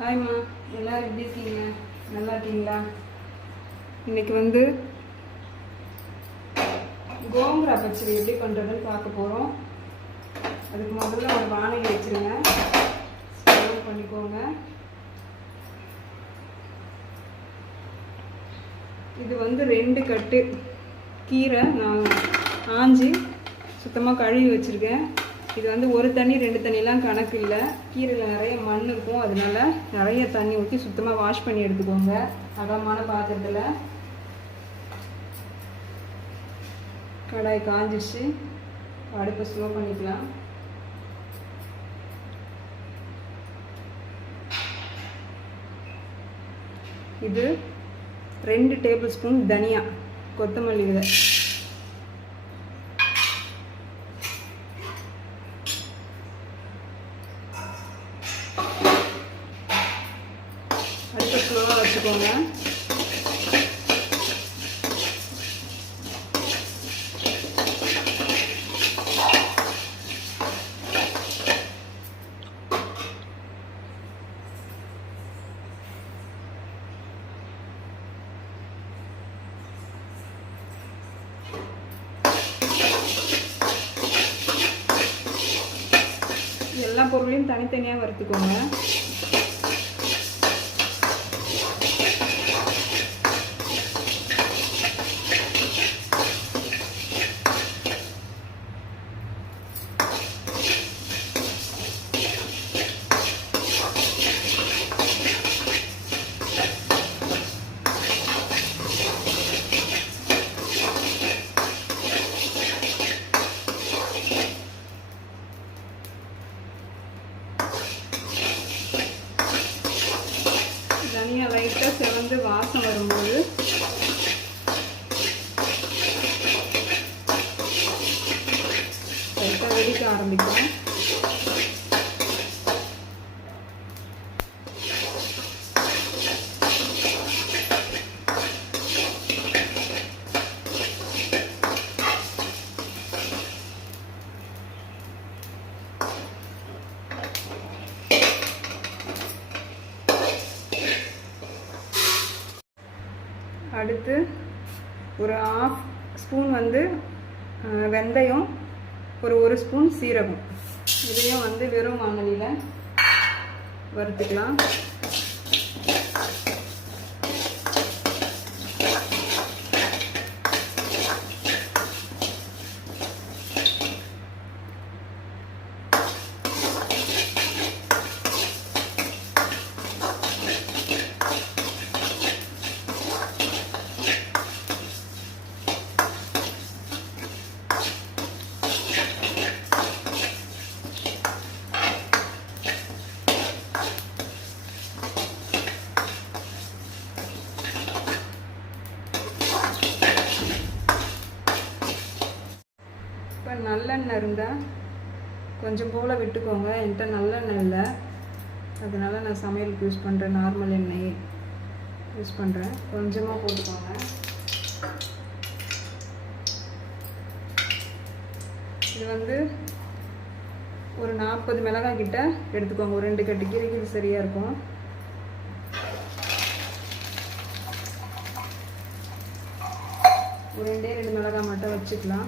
ஹாய்மா எல்லோரும் எப்படி இருக்கீங்க? நல்லா இருக்கீங்களா? இன்னைக்கு வந்து கோங்குரா பச்சடி எப்படி பண்ணுறதுன்னு பார்க்க போகிறோம் அதுக்கு முதல்ல ஒரு வானகி வச்சுருங்க. ஸ்டவ் பண்ணிக்கோங்க. இது வந்து ரெண்டு கட்டு. கீரை நான் ஆஞ்சி சுத்தமாக கழுவி வச்சுருக்கேன். இது வந்து ஒரு தண்ணி ரெண்டு தண்ணிலாம் கணக்கு இல்லை. கீரையில் நிறைய மண் இருக்கும். அதனால நிறைய தண்ணி ஊற்றி சுத்தமாக வாஷ் பண்ணி எடுத்துக்கோங்க. அகலமான பாத்திரத்தில். கடாய் காஞ்சிச்சு அடுப்பை ஸ்லோ பண்ணிக்கலாம். இது ரெண்டு டேபிள் ஸ்பூன் தனியா கொத்தமல்லி விதை அடுத்த ஸ்லோவாக வச்சுக்கோங்க ரெண்டையும் தனித்தனியாக வறுத்துக்கோங்க தனியா லைட்டாக செவந்து வாசம் வரும்போது லைட்டாக வெடிக்க ஆரம்பிக்கும் அடுத்து ஒரு ஆஃப் ஸ்பூன் வந்து வெந்தயம் ஒரு ஒரு ஸ்பூன் சீரகம். இதையும் வந்து வெறும் வானலியில் வறுத்துக்கலாம். இப்போ நல்லெண்ணெய் இருந்தால் கொஞ்சம் போல் விட்டுக்கோங்க. என்கிட்ட நல்லெண்ணெய் இல்லை. அதனால் நான் சமையலுக்கு யூஸ் பண்ணுறேன் நார்மல் எண்ணெய் யூஸ் பண்ணுறேன் கொஞ்சமாக போட்டுக்கோங்க. இது வந்து ஒரு நாற்பது மிளகாய் கிட்ட எடுத்துக்கோங்க. ஒரு ரெண்டு கட்டு கீரைக்கு இது சரியாக இருக்கும். ஒரு ரெண்டே ரெண்டு மிளகாய் மட்டும் வச்சுக்கலாம்.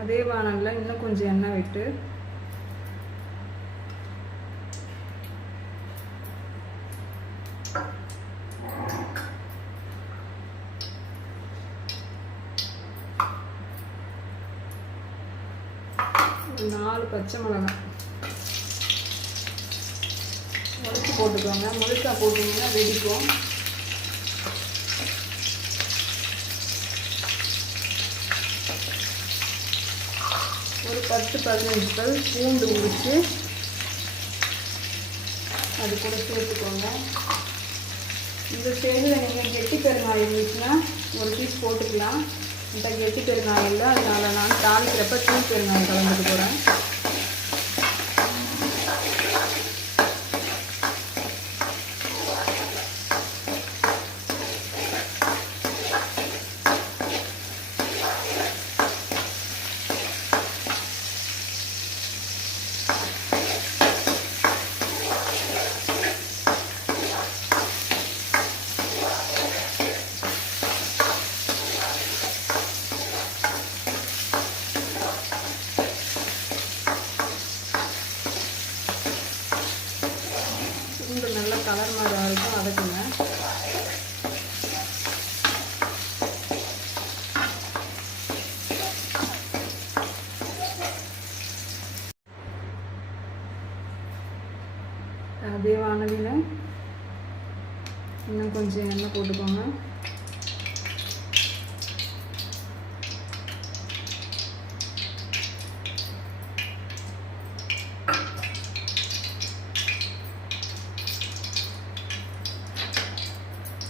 அதே வானல்ல இன்னும் கொஞ்சம் எண்ணெய் விட்டு நாலு பச்சை மிளகாய். போட்டுக்கோங்க. முழுசாக போட்டிங்கன்னா வெடிக்கும். ஒரு பத்து பதினஞ்சு பல் பூண்டு உரித்து அது கூட சேர்த்துக்கோங்க. இந்த ஸ்டேஜில் நீங்கள் கெட்டி பெருங்காயம் இருந்துச்சுன்னா ஒரு பீஸ் போட்டுக்கலாம். இந்த கெட்டி பெருங்காயம் இல்லை அதனால் நான் தாளிக்கிறப்ப தூள் பெருங்காயம் கலந்துட்டு போகிறேன் பூண்டு நல்லா கலர் மாதிரி வரைக்கும் வதக்குங்க அதே இன்னும் கொஞ்சம் எண்ணெய் போட்டுக்கோங்க.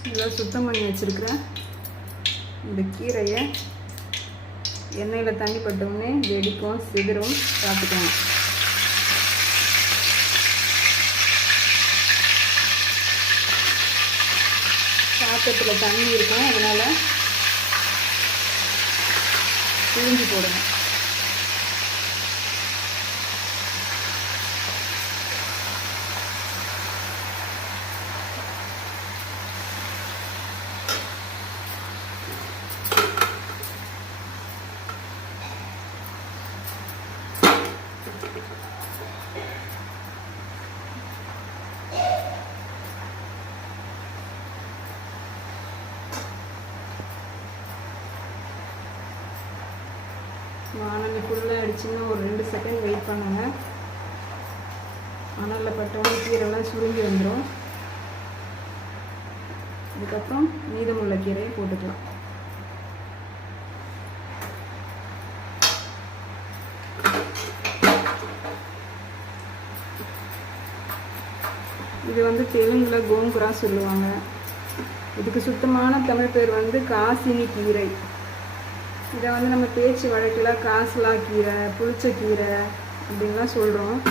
இதெல்லாம் சுத்தம் பண்ணி வச்சுருக்கிறேன் இந்த கீரையை எண்ணெயில் தண்ணி பட்டவுடனே வெடிக்கும் சிதறும் சாப்பிட்டுக்கலாம். பாத்திரத்தில் தண்ணி இருக்கும் அதனால் பிழிஞ்சு போடணும் வானலிக்குள்ளே அடிச்சுன்னா ஒரு ரெண்டு செகண்ட் வெயிட் பண்ணுங்க. அனலில் பட்டோன்னே கீரைலாம் சுருங்கி வந்துடும் அதுக்கப்புறம் மீதமுள்ள கீரையை போட்டுக்கலாம். இது வந்து தெலுங்கில் கோங்குரா சொல்லுவாங்க. இதுக்கு சுத்தமான தமிழ் பேர் வந்து காசினி கீரை. இதை வந்து நம்ம பேச்சு வழக்கில் காசலா கீரை புளிச்ச கீரை அப்படின்லாம் சொல்கிறோம்.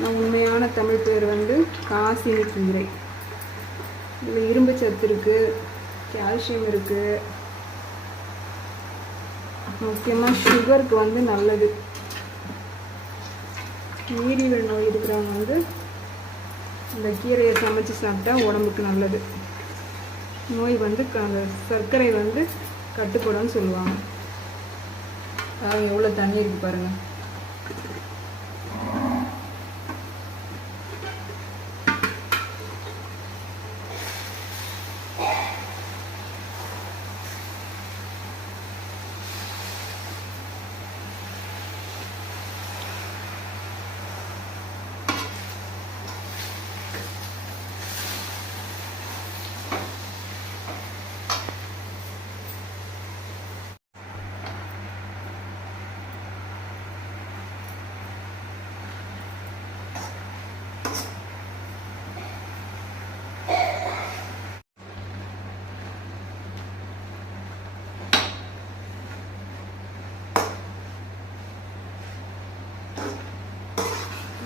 நான் உண்மையான தமிழ் பேர் வந்து காசினி கீரை. இதில் இரும்பு சத்து இருக்குது கால்சியம் இருக்குது முக்கியமாக சுகருக்கு வந்து நல்லது. நீரிழிவு நோய் இருக்கிறவங்க வந்து இந்த கீரையை சமைச்சு சாப்பிட்டா உடம்புக்கு நல்லது. நோய் வந்து க- அந்த சர்க்கரை வந்து கட்டுக்கூடன்னு சொல்லுவாங்க. அதாவது எவ்வளோ தண்ணி இருக்கு பாருங்கள்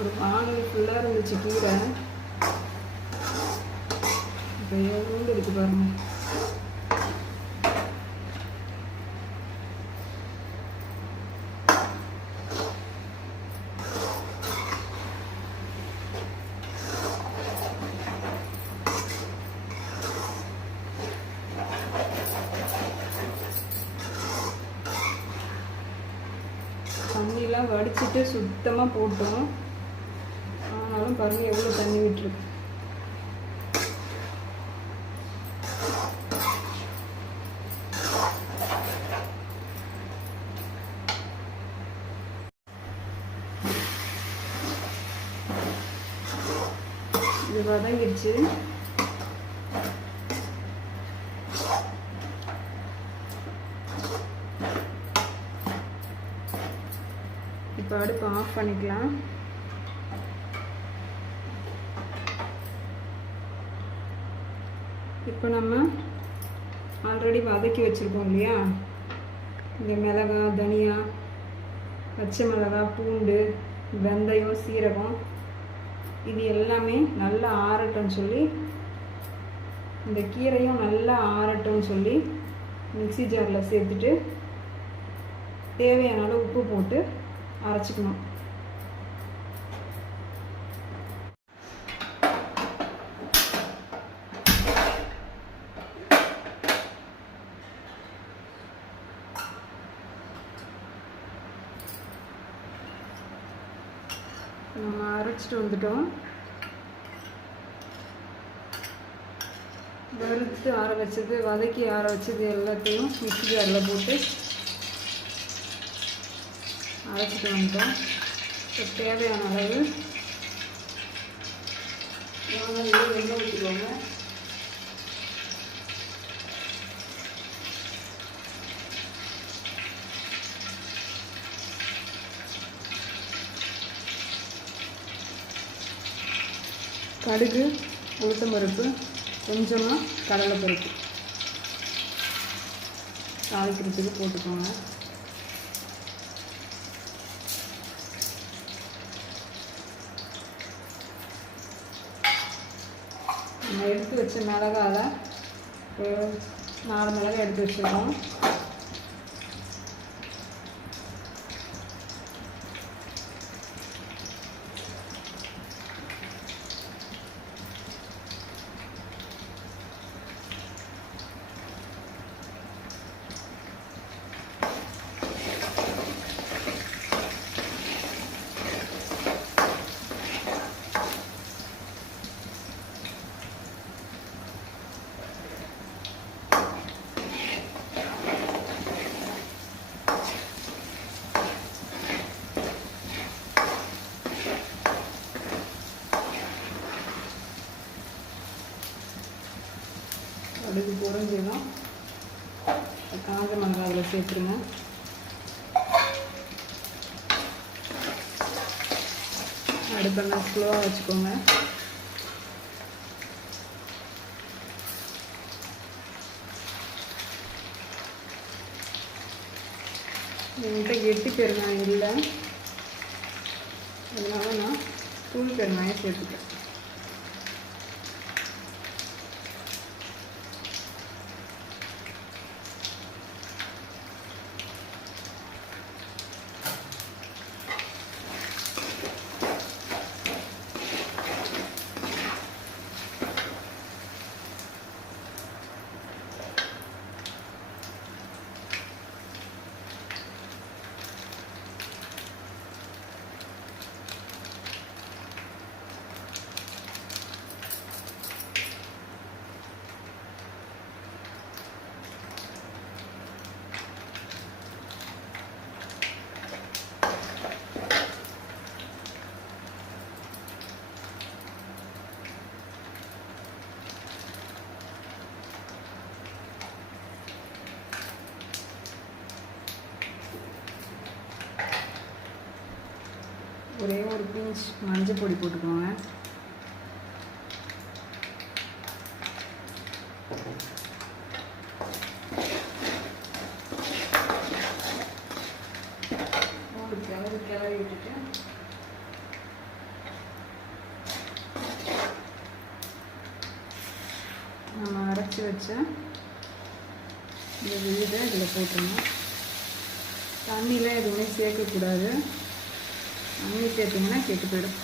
ஒரு பானை ஃபுல்லாக இருந்துச்சு கீரை. இப்போ எவ்வளோ இருக்கு பாருங்க. தண்ணியெலாம் வடிச்சிட்டு சுத்தமாக போட்டோம். ஆனாலும் பாருங்க எவ்வளோ தண்ணி விட்டுருக்கு. இது வதங்கிடுச்சு. இப்போ அடுப்பு ஆஃப் பண்ணிக்கலாம். இப்போ நம்ம ஆல்ரெடி வதக்கி வச்சுருக்கோம் இல்லையா? இந்த மிளகா தனியா பச்சை மிளகா பூண்டு வெந்தயம் சீரகம் இது எல்லாமே நல்லா ஆறட்டும்னு சொல்லி இந்த கீரையும் நல்லா ஆறட்டும்னு சொல்லி மிக்ஸி ஜாரில் சேர்த்துட்டு தேவையான உப்பு போட்டு அரைச்சிக்கணும். எடுத்துட்டோம். வறுத்து ஆற வச்சது வதக்கி ஆற வச்சது எல்லாத்தையும் மிக்சி ஜாரில் போட்டு அரைச்சிட்டு வந்துட்டோம். இப்போ தேவையான அளவு. எண்ணெய் ஊற்றிக்கோங்க கடுகு உளுத்தம் பருப்பு கொஞ்சமாக கடலைப்பருப்பு. தாளிக்கிறதுக்கு போட்டுக்கோங்க. நம்ம எடுத்து வச்ச மிளகால ஒரு நாலு மிளகாய் எடுத்து வச்சுருக்கோம் கடுகு பொறிஞ்சிடும் காஞ்ச மிளகாய் அதில் சேர்த்துருங்க அடுப்பெல்லாம் ஸ்லோவாக வச்சுக்கோங்க. என்கிட்ட எட்டு பெருங்காயம் இல்லை. அதனால நான் தூள் பெருங்காயம் சேர்த்துட்டேன் ஒரே ஒரு பிஞ்ச் மஞ்சள் பொடி போட்டுக்கோங்க. ஒரு கிளறி கிளறி விட்டுட்டு. நம்ம அரைச்சி வச்ச இந்த விழுதை இதில் போட்டுருங்க தண்ணியில் எதுவுமே சேர்க்கக்கூடாது. தண்ணி சேர்த்திங்கன்னா கெட்டு போயிடும்.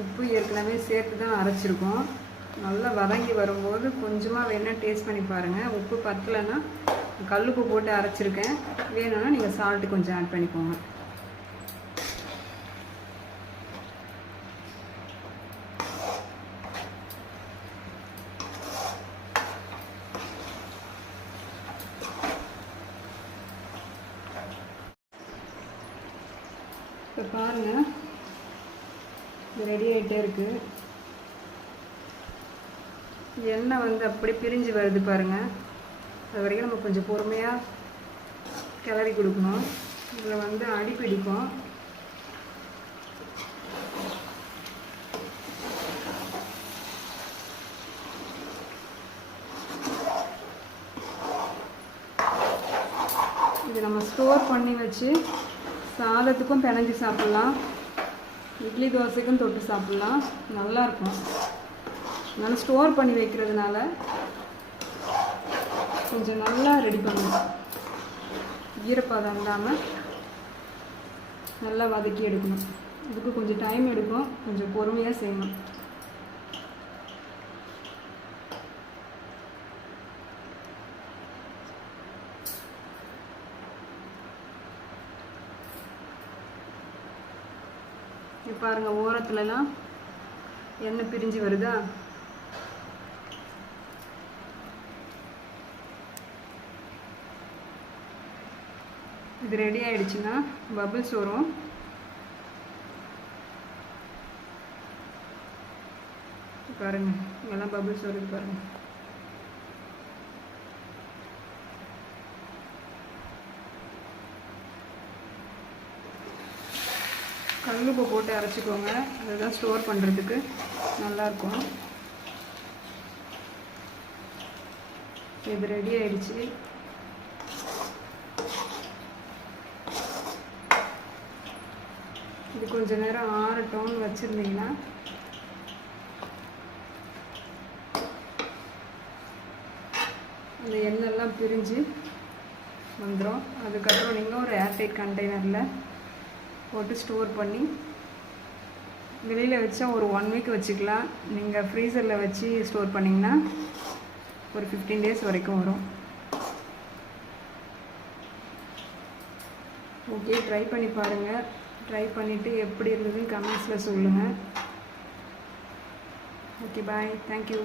உப்பு ஏற்கனவே சேர்த்து தான் அரைச்சிருக்கோம். நல்லா வதங்கி வரும்போது கொஞ்சமாக வேணால் டேஸ்ட் பண்ணி பாருங்கள் உப்பு பத்தலைன்னா கல்லுப்பு போட்டு அரைச்சிருக்கேன். வேணும்னா நீங்கள் சால்ட்டு கொஞ்சம் ஆட் பண்ணிக்கோங்க இப்போ பாருங்கள் இது ரெடி ஆகிட்டே இருக்குது எண்ணெய் வந்து அப்படியே பிரிஞ்சு வருது பாருங்கள் அது வரைக்கும் நம்ம கொஞ்சம் பொறுமையாக கிளறி கொடுக்கணும். இதில் வந்து அடி பிடிக்கும். இது நம்ம ஸ்டோர் பண்ணி வச்சு சாதத்துக்கும் பிணைஞ்சு சாப்பிட்லாம். இட்லி தோசைக்கும் தொட்டு சாப்பிட்லாம். நல்லாயிருக்கும் அதனால் ஸ்டோர் பண்ணி வைக்கிறதுனால கொஞ்சம் நல்லா ரெடி பண்ணணும். ஈரப்பதம் இல்லாமல் நல்லா வதக்கி எடுக்கணும். இதுக்கு கொஞ்சம் டைம் எடுக்கும். கொஞ்சம் பொறுமையாக செய்யணும். பாருங்கள் பாருங்க ஓரத்துலலாம் எண்ணெய் பிரிஞ்சு வருதா? இது ரெடி ஆயிடுச்சுன்னா பபிள்ஸ் வரும். பாருங்க இங்கெல்லாம் பபிள்ஸ் வருது பாருங்க. கல்லுப்பை போட்டு அரைச்சிக்கோங்க. அதுதான் ஸ்டோர் பண்ணுறதுக்கு நல்லாயிருக்கும். இது ரெடி ஆயிடுச்சு. கொஞ்ச நேரம் ஆறட்டும்னு வச்சுருந்தீங்கன்னா அந்த எண்ணெய்லாம் பிரிஞ்சு வந்துடும் அதுக்கப்புறம் நீங்கள் ஒரு ஏர்டைட் கண்டெய்னரில் போட்டு ஸ்டோர் பண்ணி வெளியில் வச்சா ஒரு ஒன் வீக் வச்சுக்கலாம். நீங்கள் ஃப்ரீசரில் வச்சு ஸ்டோர் பண்ணிங்கன்னா ஒரு ஃபிஃப்டீன் டேஸ் வரைக்கும் வரும். ஓகே ட்ரை பண்ணி பாருங்கள் ட்ரை பண்ணிவிட்டு எப்படி இருந்ததுன்னு கமெண்ட்ஸில் சொல்லுங்கள் ஓகே பாய் தேங்க்யூ